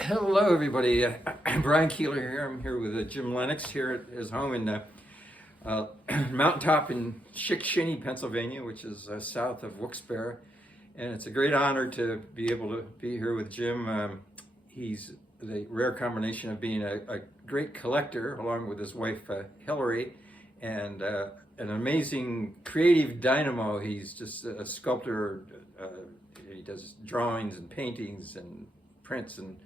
Hello, everybody. I'm Brian Keeler here. I'm here with Jim Lennox here at his home in Mountaintop in Chickasha, Pennsylvania, which is south of Wilkes-Barre. And it's a great honor to be able to be here with Jim. He's the rare combination of being a great collector, along with his wife Hillary, and an amazing creative dynamo. He's just a sculptor. He does drawings and paintings and prints and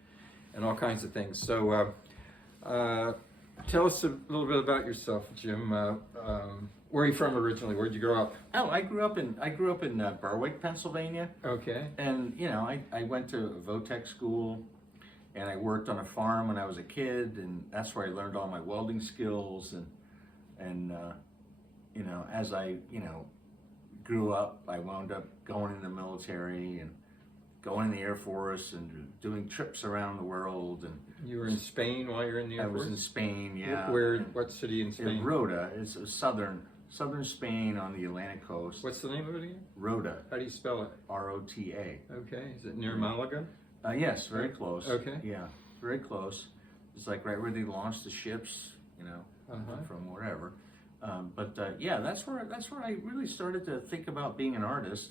all kinds of things. So tell us a little bit about yourself, Jim. Where are you from originally? Where'd you grow up? Oh, I grew up in Berwick, Pennsylvania. Okay. And I went to Votech school, and I worked on a farm when I was a kid, and that's where I learned all my welding skills. And as I grew up, I wound up going in the military and going in the Air Force and doing trips around the world. And You were in Spain while you were in the Air Force? I was in Spain, yeah. What city in Spain? In Rota. It's southern Spain on the Atlantic coast. What's the name of it again? Rota. How do you spell it? Rota. Okay. Is it near Malaga? Yes, very close. Okay. Yeah, very close. It's like right where they launched the ships, from wherever. Yeah, that's where I really started to think about being an artist,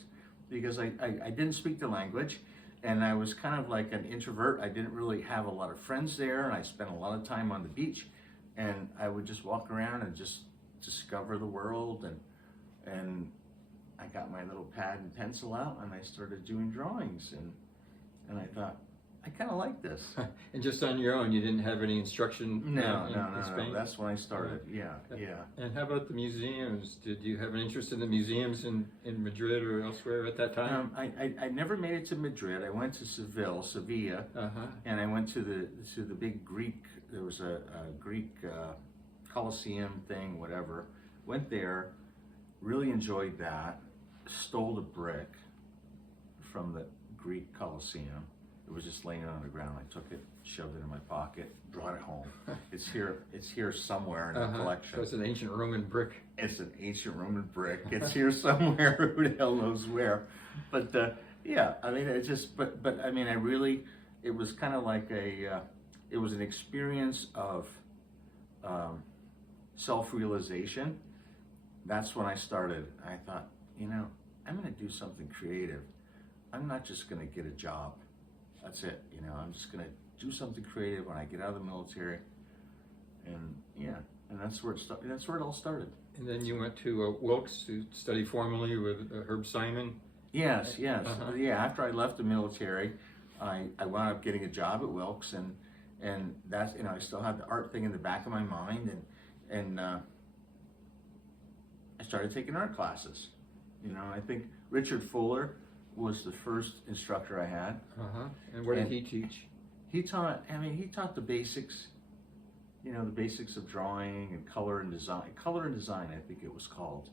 because I didn't speak the language, and I was kind of like an introvert. I didn't really have a lot of friends there, and I spent a lot of time on the beach, and I would just walk around and just discover the world, and I got my little pad and pencil out, and I started doing drawings, and I thought, I kind of like this. And just on your own, you didn't have any instruction No, in Spain? that's when I started, yeah. And how about the museums? Did you have an interest in the museums in Madrid or elsewhere at that time? I never made it to Madrid. I went to Sevilla, and I went to the big Greek, there was a Greek Colosseum thing, whatever. Went there, really enjoyed that, stole a brick from the Greek Colosseum. It was just laying on the ground. I took it, shoved it in my pocket, brought it home. It's here somewhere in the collection. So it's an ancient Roman brick. It's an ancient Roman brick. It's here somewhere. Who the hell knows where? But yeah, I mean, it just. But I mean, it was kind of like it was an experience of self-realization. That's when I started. I thought, I'm going to do something creative. I'm not just going to get a job. That's it. I'm just going to do something creative when I get out of the military. And that's where it all started. And then you went to Wilkes to study formally with Herb Simon? Yes. Yeah, after I left the military, I wound up getting a job at Wilkes, and that's, I still had the art thing in the back of my mind, and I started taking art classes. I think Richard Fuller was the first instructor I had. And what did he teach? He taught the basics, the basics of drawing and color and design. Color and design, I think it was called.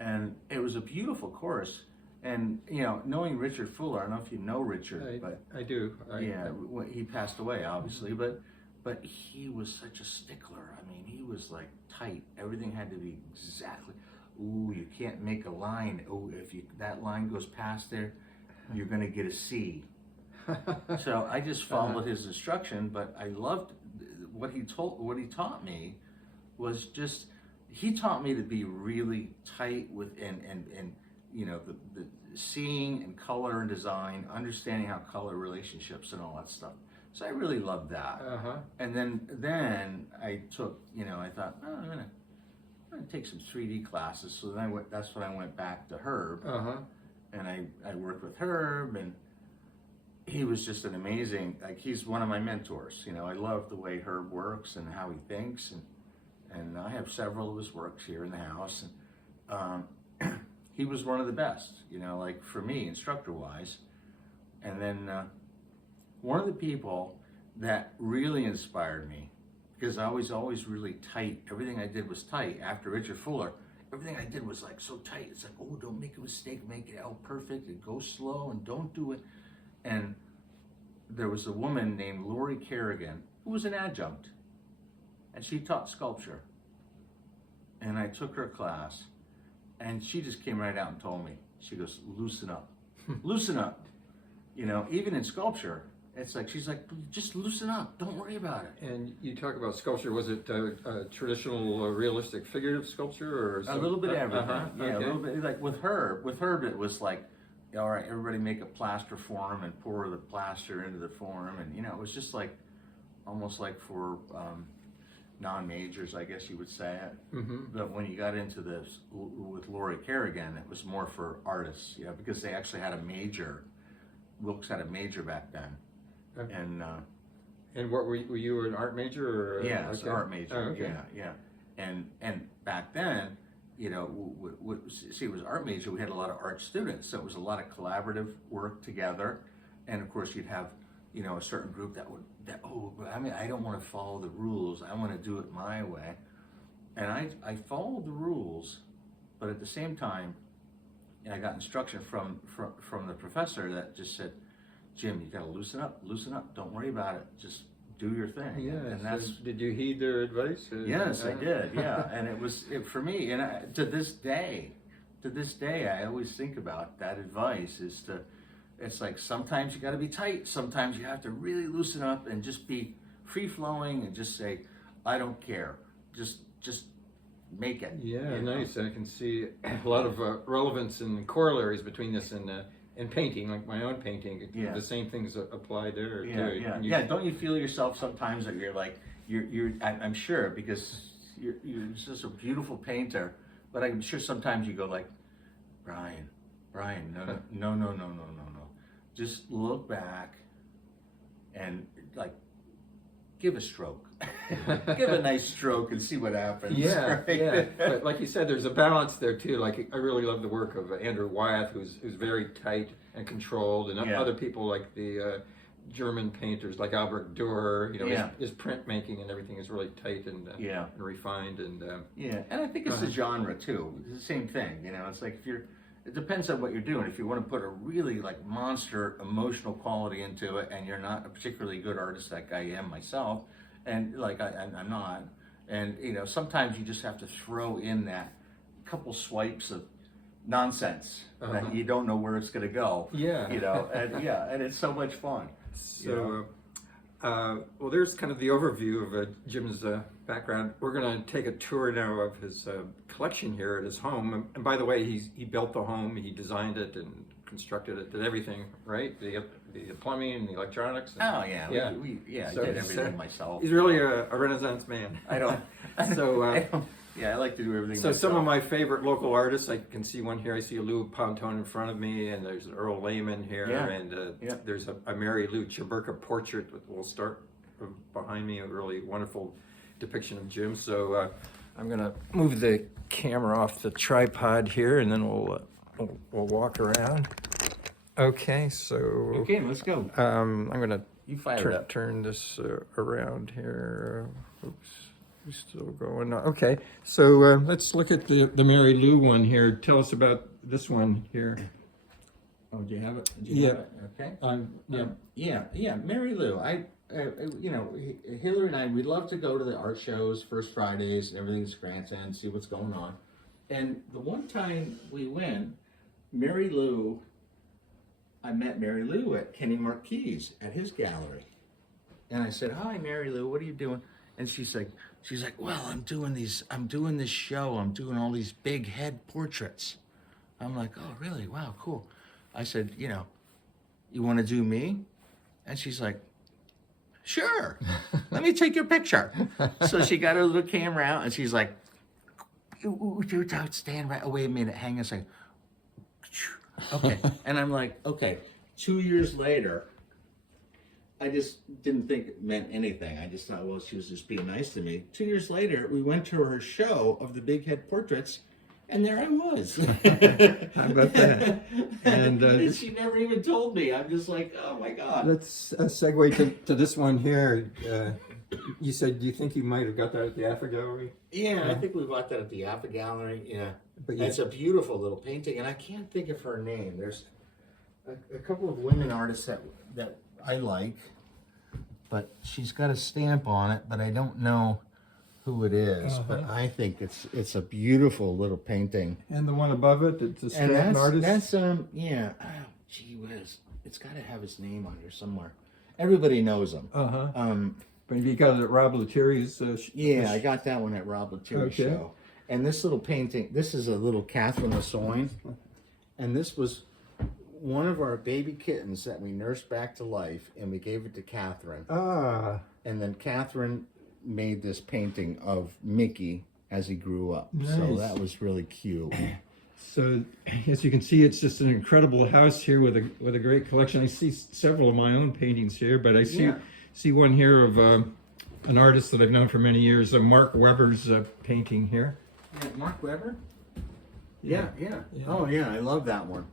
And it was a beautiful course. And, knowing Richard Fuller, I don't know if you know Richard, but I do. He passed away, obviously, but he was such a stickler. I mean, he was like tight. Everything had to be exactly. Ooh, you can't make a line. Oh, if that line goes past there, you're going to get a C. So I just followed his instruction, but I loved what he taught me was just, he taught me to be really tight with and the seeing and color and design, understanding how color relationships and all that stuff. So I really loved that. And then I took, I thought, oh, I'm gonna take some 3D classes. So then that's when I went back to Herb, and I worked with Herb, and he was just an amazing, he's one of my mentors. I love the way Herb works and how he thinks, and I have several of his works here in the house, and he was one of the best, for me, instructor-wise. And then one of the people that really inspired me, because I was always really tight. Everything I did was tight. After Richard Fuller, everything I did was like so tight. It's like, oh, don't make a mistake, make it all perfect, and go slow, and don't do it. And there was a woman named Lori Kerrigan who was an adjunct, and she taught sculpture. And I took her class, and she just came right out and told me, she goes, loosen up, loosen up. Even in sculpture, It's like, she's like, just loosen up. Don't worry about it. And you talk about sculpture. Was it a traditional, realistic, figurative sculpture, or A little bit of everything. Yeah, okay. a little bit. Like with her, it was like, all right, everybody make a plaster form and pour the plaster into the form, and it was just like, almost like for non-majors, I guess you would say it. Mm-hmm. But when you got into this with Lori Kerrigan, it was more for artists, because they actually had a major. Wilkes had a major back then, Okay. and what were you an art major or? yeah, it's an okay. art major. Oh, okay. Yeah. And back then, see, it was art major. We had a lot of art students, so it was a lot of collaborative work together. And of course, you'd have, a certain group that I don't want to follow the rules. I want to do it my way. And I followed the rules, but at the same time, I got instruction from the professor that just said, Jim, you got to loosen up. Don't worry about it. Just do your thing. Yeah, and so that's. did you heed their advice? Yes, I did. Yeah, and it was for me. And to this day, I always think about that advice. It's like sometimes you got to be tight. Sometimes you have to really loosen up and just be free flowing and just say, I don't care. Just make it. Yeah, nice. I can see a lot of relevance and corollaries between this and painting, like my own painting. Yeah. The same things apply there Yeah, too. yeah, And you- yeah. Don't you feel yourself sometimes that you're like I'm sure, because you're just a beautiful painter, but I'm sure sometimes you go like, Brian, no. Just look back and like give a stroke. Give a nice stroke and see what happens. Yeah, right? yeah. But like you said, there's a balance there too. Like I really love the work of Andrew Wyeth, who's very tight and controlled, and Yeah. other people like the German painters like Albert Dürer. Yeah. His printmaking and everything is really tight and Yeah. and refined and. Yeah, and I think it's the genre too. It's the same thing, It's like it depends on what you're doing. If you want to put a really like monster emotional quality into it, and you're not a particularly good artist like I am myself, and like I'm not, and sometimes you just have to throw in that couple swipes of nonsense that you don't know where it's going to go. Yeah. And it's so much fun. So, well, there's kind of the overview of Jim's background. We're going to take a tour now of his collection here at his home. And by the way, he built the home, he designed it and constructed it, did everything, right? The plumbing and the electronics. And, Oh yeah, I So did he's, everything myself. He's really a Renaissance man. I don't. So, I like to do everything. So myself. some of my favorite local artists, I can see one here. I see a Lou Pontone in front of me, and there's an Earl Lehman here, Yeah. and Yeah. there's a Mary Lou Chaburka portrait. We'll start behind me, a really wonderful depiction of Jim. So I'm gonna move the camera off the tripod here, and then we'll walk around. Okay, so Okay, let's go. I'm gonna You fire it up. turn this around here. Oops. We're still going on. Okay, so let's look at the Mary Lou one here. Tell us about this one here. Oh, do you have it? Yeah. Okay. Yeah. Yeah. Mary Lou. Hillary and I, we love to go to the art shows, First Fridays, and everything in Scranton, see what's going on. And the one time we went, I met Mary Lou at Kenny Marquis at his gallery. And I said, "Hi, Mary Lou, what are you doing?" And she's like, "Well, I'm doing this show. I'm doing all these big head portraits." I'm like, "Oh, really? Wow, cool." I said, "You want to do me?" And she's like, "Sure. Let me take your picture." So she got her little camera out, and she's like, "Don't stand right. Oh, wait a minute. Hang on a second." Okay. And I'm like, okay. 2 years later, I just didn't think it meant anything. I just thought, well, she was just being nice to me. 2 years later, we went to her show of the big head portraits, and there I was. How about that? And she never even told me. I'm just like, oh my God. let's segue to this one here. You said, do you think you might have got that at the Afro Gallery? Yeah, I think we bought that at the Alpha Gallery. Yeah. But It's a beautiful little painting, and I can't think of her name. There's a couple of women artists that I like, but she's got a stamp on it, but I don't know who it is. But I think it's a beautiful little painting. And the one above it, it's a And Scranton artist. that's yeah. Oh, gee whiz, it's got to have his name on here somewhere. Everybody knows him. But you got it at Rob Lettieri's. Yeah, I got that one at Rob Lettieri's show. And this little painting, this is a little Catherine LaSoyne. And this was one of our baby kittens that we nursed back to life, and we gave it to Catherine. And then Catherine made this painting of Mickey as he grew up. Nice. So that was really cute. So as you can see, it's just an incredible house here with a great collection. I see several of my own paintings here, but I see one here of an artist that I've known for many years, Mark Weber's painting here. Yeah, Mark Weber? Yeah. Oh yeah, I love that one.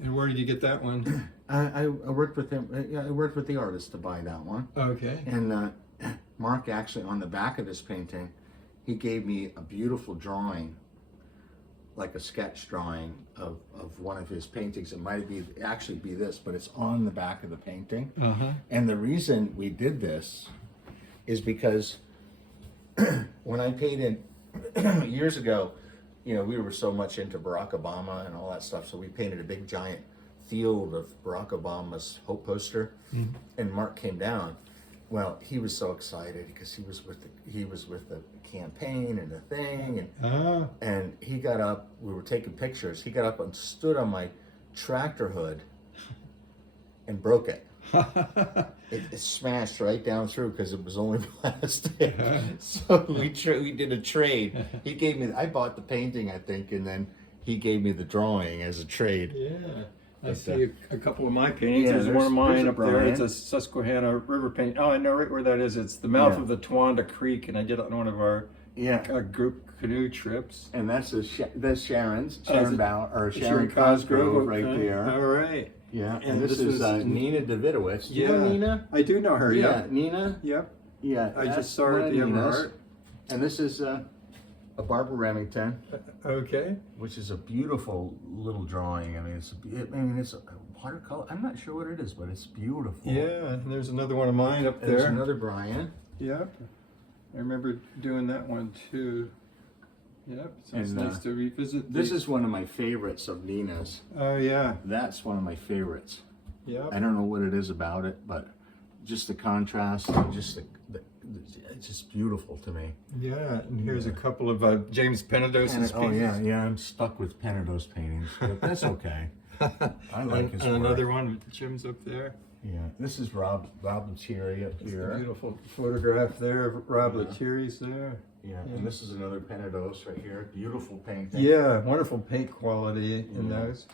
And where did you get that one? I worked with him. I worked with the artist to buy that one. Okay. And Mark actually, on the back of this painting, he gave me a beautiful drawing, like a sketch drawing of one of his paintings. It might actually be this, but it's on the back of the painting. And the reason we did this is because when I painted years ago, you know, we were so much into Barack Obama and all that stuff, so we painted a big giant field of Barack Obama's hope poster, and Mark came down. Well, he was so excited because he was with the campaign and the thing, and he got up. We were taking pictures. He got up and stood on my tractor hood and broke it. It smashed right down through because it was only plastic. So we did a trade. He gave me. I bought the painting, I think, and then he gave me the drawing as a trade. Yeah. I see a couple of my paintings. There's one of mine up there. It's a Susquehanna River painting. Oh, I know right where that is. It's the mouth of the Towanda Creek, and I did it on one of our group canoe trips. And that's Sharon Cosgrove right there. All right. Yeah, and this is Nina Davidowitz. Do you know Nina? I do know her. Yeah, Nina. Yep. Yeah, I just saw her at the Ever Art. And this is a Barbara Remington. Okay. Which is a beautiful little drawing. I mean, it's a watercolor. I'm not sure what it is, but it's beautiful. Yeah, and there's another one of mine up there. There's another Brian. Yep. I remember doing that one too. Yep. So it's nice to revisit. This is one of my favorites of Nina's. Oh yeah. That's one of my favorites. Yeah. I don't know what it is about it, but just the contrast, just it's just beautiful to me. Yeah, and here's a couple of James Penados's pieces. Oh yeah, I'm stuck with Penados paintings, but that's okay. I like his work. Another one, Jim's up there. Yeah, this is Rob Lettieri up here. A beautiful photograph there of Rob Lettieri's there. Yeah, and this is another Penados right here. Beautiful painting. Yeah, wonderful paint quality in those.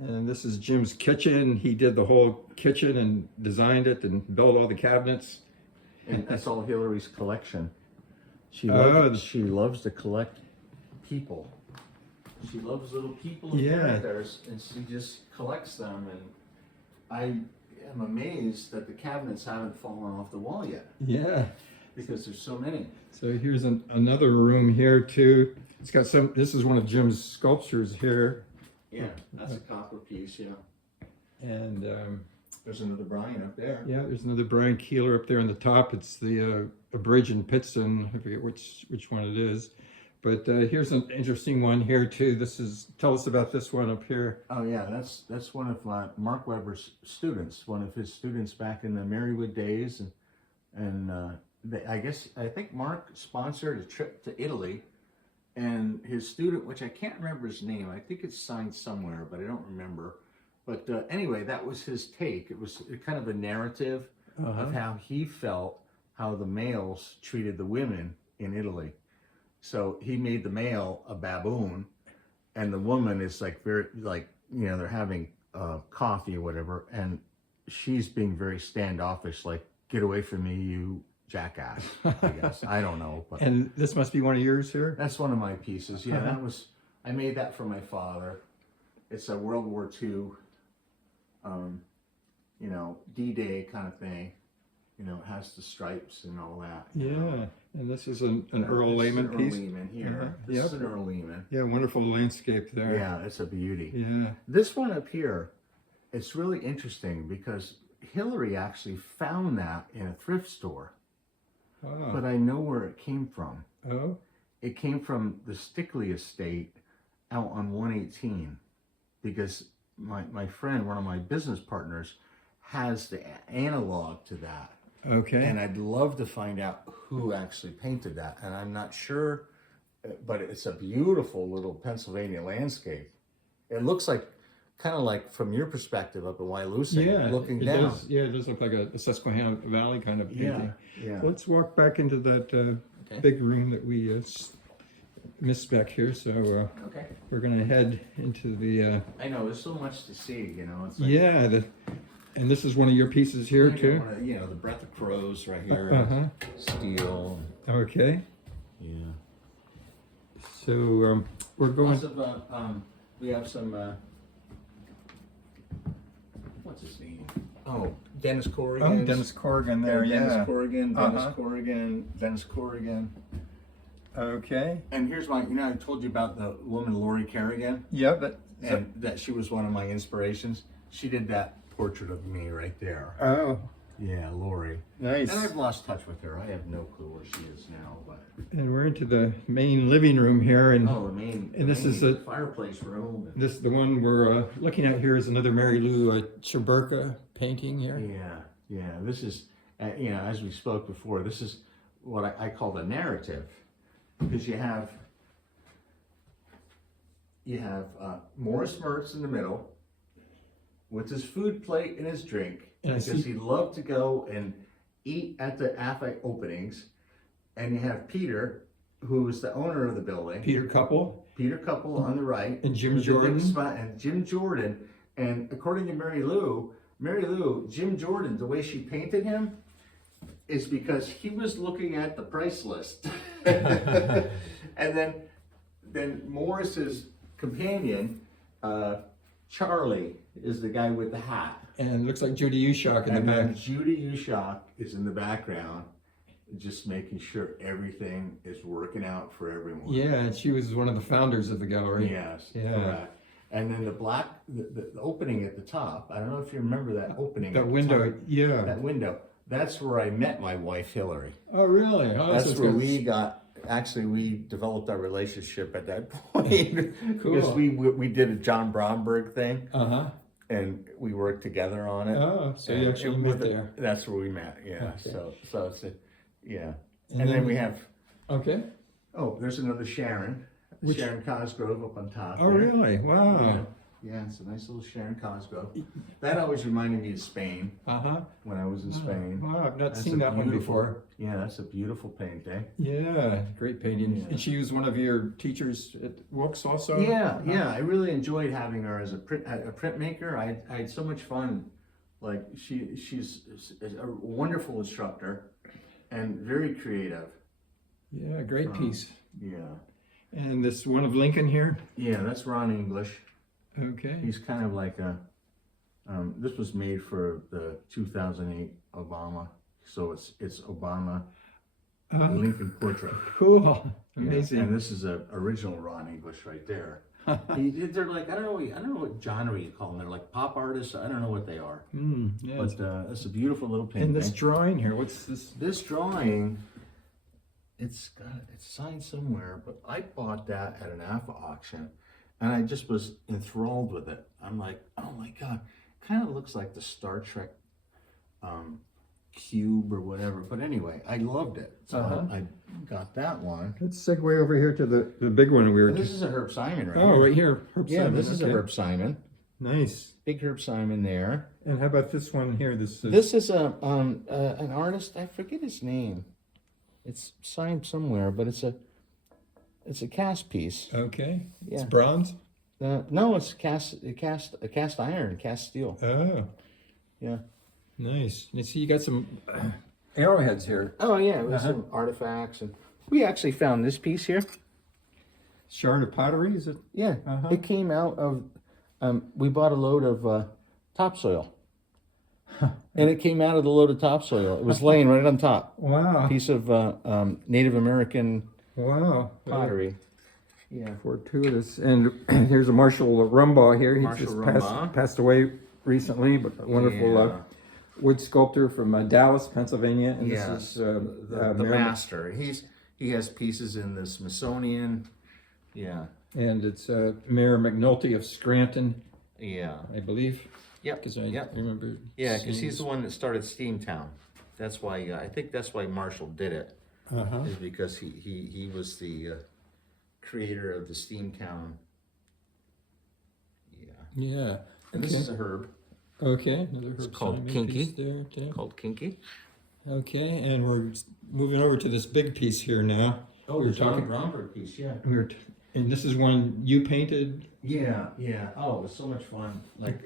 And this is Jim's kitchen. He did the whole kitchen and designed it and built all the cabinets. And that's all Hillary's collection. She loves to collect people. She loves little people and characters, and she just collects them. And I am amazed that the cabinets haven't fallen off the wall yet. Yeah. Because there's so many. So here's another room here too. It's got this is one of Jim's sculptures here. Yeah, that's a copper piece, yeah. And there's another Brian up there. Yeah, there's another Brian Keeler up there on the top. It's the a bridge in Pittston. I forget which one it is. But here's an interesting one here too. Tell us about this one up here. Oh yeah, that's one of Mark Weber's students. One of his students back in the Marywood days, and I think Mark sponsored a trip to Italy, and his student, which I can't remember his name, I think it's signed somewhere, but I don't remember. But anyway, that was his take. It was kind of a narrative of how he felt, how the males treated the women in Italy. So he made the male a baboon, and the woman is they're having coffee or whatever, and she's being very standoffish, like, get away from me, you jackass, I guess. I don't know. But and this must be one of yours here? That's one of my pieces. Yeah, I made that for my father. It's a World War II, D-Day kind of thing. It has the stripes and all that. Yeah, and this is an Earl Lehman piece. Earl Lehman here. This is an Earl Lehman. Yeah, wonderful landscape there. Yeah, it's a beauty. Yeah. This one up here, it's really interesting because Hillary actually found that in a thrift store. Oh. But I know where it came from. Oh? It came from the Stickley estate out on 118 because my friend, one of my business partners, has the analog to that. Okay. And I'd love to find out who actually painted that. And I'm not sure, but it's a beautiful little Pennsylvania landscape. It looks like, kind of like from your perspective up in Wailusing, Yeah, looking it down. does. Yeah, it does look like a Susquehanna Valley kind of painting. Yeah. Let's walk back into that big room that we missed back here. So Okay. we're going to head into the. I know, there's so much to see, you know. It's like, Yeah, and this is one of your pieces here too. You know, the Breath of Crows right here, Uh-huh. steel. Okay. Yeah. So we're going. Lots of, we have some, what's his name? Oh, Dennis Corrigan. Oh, Dennis Corrigan there. Dennis Corrigan, Dennis Uh-huh. Corrigan, Dennis Corrigan. Okay. And here's my, you know, I told you about the woman Lori Kerrigan, Yeah, but. and that she was one of my inspirations. She did that portrait of me right there. Oh, Yeah, Lori. nice. And I've lost touch with her. I have no clue where she is now, but. And we're into the main living room here, and Oh, the main. And this is a- fireplace room. this the one we're looking at here is another Mary Lou Cheburka painting here. Yeah. This is, you know, as we spoke before, this is what I call the narrative, because you have Morris Mertz in the middle with his food plate and his drink, And I because see- he loved to go and eat at the AFA openings. And you have Peter, who is the owner of the building. Peter Couple. Peter Couple on the right, And Jim with the big Jordan. spot, and Jim Jordan. And according to Mary Lou, Jim Jordan, the way she painted him is because he was looking at the price list. And then Morris's companion, Charlie, is the guy with the hat. And it looks like Judy Ushock in the And then back. Judy Ushock is in the background, just making sure everything is working out for everyone. Yeah, and she was one of the founders of the gallery. Yes, Yeah. correct. And then the opening at the top, I don't know if you remember that opening. That at the window, top, yeah. that window, that's where I met my wife, Hillary. Oh, really? Oh, That's so where it's we developed our relationship at that point. Cool. Because we did a John Bromberg thing, Uh-huh. and we worked together on it. Oh, so you And actually it met was- there. That's where we met, yeah. Okay. So it's yeah. And And then then- we have, Okay. oh, there's another Sharon. Which- Sharon Cosgrove up on top. Oh, there. really? Wow. Yeah, it's a nice little Sharon Cosgrove. That always reminded me of Spain Uh-huh. when I was in Spain. Wow, I've not That's seen a that one beautiful- before. Yeah, that's a beautiful painting. Yeah, great painting. Yeah. And she was one of your teachers at Wilkes also? Yeah, I really enjoyed having her as a printmaker. I had so much fun. Like she's a wonderful instructor and very creative. Yeah, great piece. Yeah. And this one of Lincoln here? Yeah, that's Ron English. Okay. He's kind of like a, this was made for the 2008 Obama. So it's Obama Lincoln portrait. Cool. Yeah, Amazing. and this is a original Ron English right there. They're like, I don't know what genre you call them. They're like pop artists. I don't know what they are. Yeah. But it's a beautiful little painting. And this drawing here, what's this? This drawing, it's signed somewhere, but I bought that at an AFA auction, and I just was enthralled with it. I'm like, oh my god, kind of looks like the Star Trek cube or whatever. But anyway, I loved it, so I got that one. Let's segue over here to the big one we were And this is a Herb Simon right Oh, here. right here. Herb Yeah, Simon, this is a okay. Herb Simon. Nice. Big Herb Simon there. And how about this one here? This This is an artist. I forget his name. It's signed somewhere, but it's a cast piece. Okay. It's Yeah. bronze? No, it's cast iron, cast steel. Oh, Yeah. nice. You see, you got some arrowheads here. Oh yeah, it was some artifacts, and we actually found this piece here. Shard of pottery, is it? Yeah, it came out of. We bought a load of topsoil, and it came out of the load of topsoil. It was laying right on top. Wow. Piece of Native American Wow. pottery. Yeah. Fortuitous. And here's a Marshall Rumbaugh here. He Marshall just Rumbaugh. passed away recently, but a wonderful Yeah. wood sculptor from Dallas, Pennsylvania. And Yes, this is the Merrimack- master. He has pieces in the Smithsonian. Yeah. And it's Mayor McNulty of Scranton, Yeah. I believe. Yep. Because I Yep. remember. Yeah, because seeing he's the one that started Steamtown. That's why I think that's why Marshall did it. Uh-huh. Is because he was the creator of the Steamtown. Yeah. Yeah. And this is a herb Okay, another herb called Simon Kinky. piece there too. called Kinky. Okay, and we're moving over to this big piece here now. Oh, we were the John talking. Bromberg piece, yeah. And this is one you painted. Yeah, yeah. Oh, it was so much fun. Like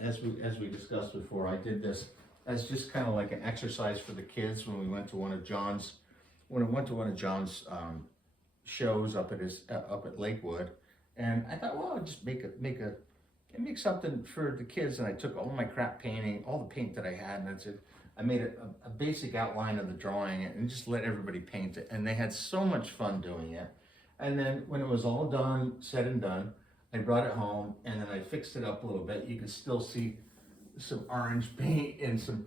as we discussed before, I did this as just kind of like an exercise for the kids when we went to one of John's shows up at Lakewood, and I thought, well, I'll just make something for the kids. And I took all my crap painting, all the paint that I had, and I made a basic outline of the drawing and just let everybody paint it. And they had so much fun doing it. And then when it was all done, said and done, I brought it home and then I fixed it up a little bit. You can still see some orange paint and some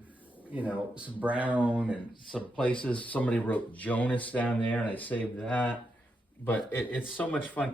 brown, and some places somebody wrote Jonas down there, and I saved that. But it's so much fun.